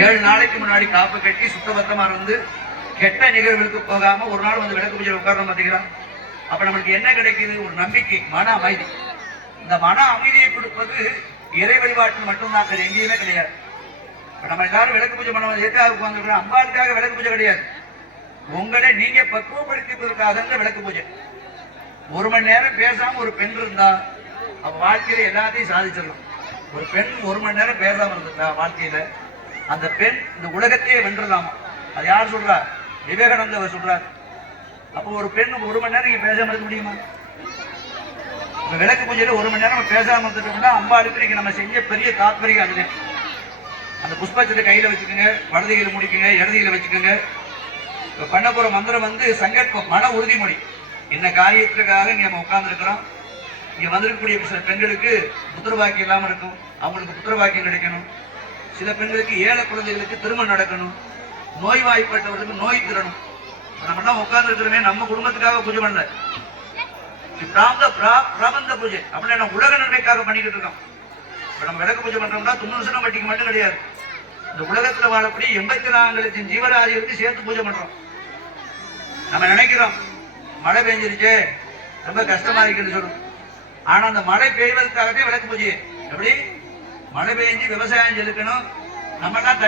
7 நாளைக்கு முன்னாடி காப்பு கட்டி சுத்தபத்தமா இருந்து கெட்ட நிகழ்வுகளுக்கு போகாம ஒரு நாள் வந்து விளக்கு பூஜை உட்காரணும் பாத்தீங்களா? அப்ப நம்மளுக்கு என்ன கிடைக்குது? ஒரு நம்பிக்கை, மன அமைதி. இந்த மன அமைதியை கொடுப்பது இறை வழிபாட்டில் மட்டும்தான், அது எங்கேயுமே கிடையாது. நம்ம எல்லாரும் விளக்கு பூஜை பண்ண எதுக்காக உட்கார்ந்துருக்கோம்? அம்பாளுக்காக விளக்கு பூஜை கிடையாது. உங்களை நீங்க பக்குவப்படுத்திப்பதற்காக விளக்கு பூஜை. 1 மணி நேரம் பேசாம ஒரு பெண் இருந்தா அவ வாழ்க்கையில எல்லாத்தையும் சாதிச்சிடலாம். ஒரு பெண் 1 மணி நேரம் பேசாம இருந்துட்டா வாழ்க்கையில அந்த பெண் இந்த உலகத்தையே வென்றலாமா? அது யார் சொல்றா? விவேகானந்தர் சொல்றார். அப்போ ஒரு பெண் 1 மணி நேரம் நீங்க பேசாம இருக்க முடியுமா? விளக்கு பூஜையில 1 மணி நேரம் பேசாம இருந்துட்டோம்னா அம்பாளுக்கு நம்ம செஞ்ச பெரிய தாத்பரியம் அதுல. அந்த புஷ்பச்சத்தை கையில வச்சுக்கோங்க, வலதுகையில முடிக்குங்க, இடதுகையில வச்சுக்கோங்க. பண்ண போற மந்திரம் வந்து சங்கல்பம், மன உறுதிமொழி. என்ன காரியத்திற்காக இங்க நம்ம உட்கார்ந்து இருக்கிறோம். இங்க வந்திருக்கக்கூடிய சில பெண்களுக்கு புத்திரபாக்கியம் இல்லாம இருக்கும், அவங்களுக்கு புத்திரபாக்கியம் கிடைக்கணும். சில பெண்களுக்கு ஏழை குழந்தைகளுக்கு திருமணம் நடக்கணும், நோய்வாய்ப்பட்டவர்களுக்கு நோய் தரணும். நம்ம எல்லாம் உட்கார்ந்து இருக்கிறோமே நம்ம குடும்பத்துக்காக பூஜை பண்ணல, பிரபந்த பூஜை அப்படின்னு நம்ம உலக நன்மைக்காக பண்ணிக்கிட்டு இருக்கோம். நம்ம விளக்கு பூஜை பண்றோம்னா 90 வட்டிக்கு மட்டும் கிடையாது. இந்த உலகத்துல வாழக்கூடிய 84 லட்சம் ஜீவராசிகளுக்கு சேர்த்து பூஜை பண்றோம். நம்ம நினைக்கிறோம் மழை பெஞ்சிருச்சே ரொம்ப கஷ்டமா இருக்குன்னு சொல்லுவோம். ஆனா அந்த மழை பெய்வதற்காகவே விளக்கு பூஜை. எப்படி மழை பெய்ஞ்சு விவசாயம் செலுக்கணும், நம்ம எல்லாம்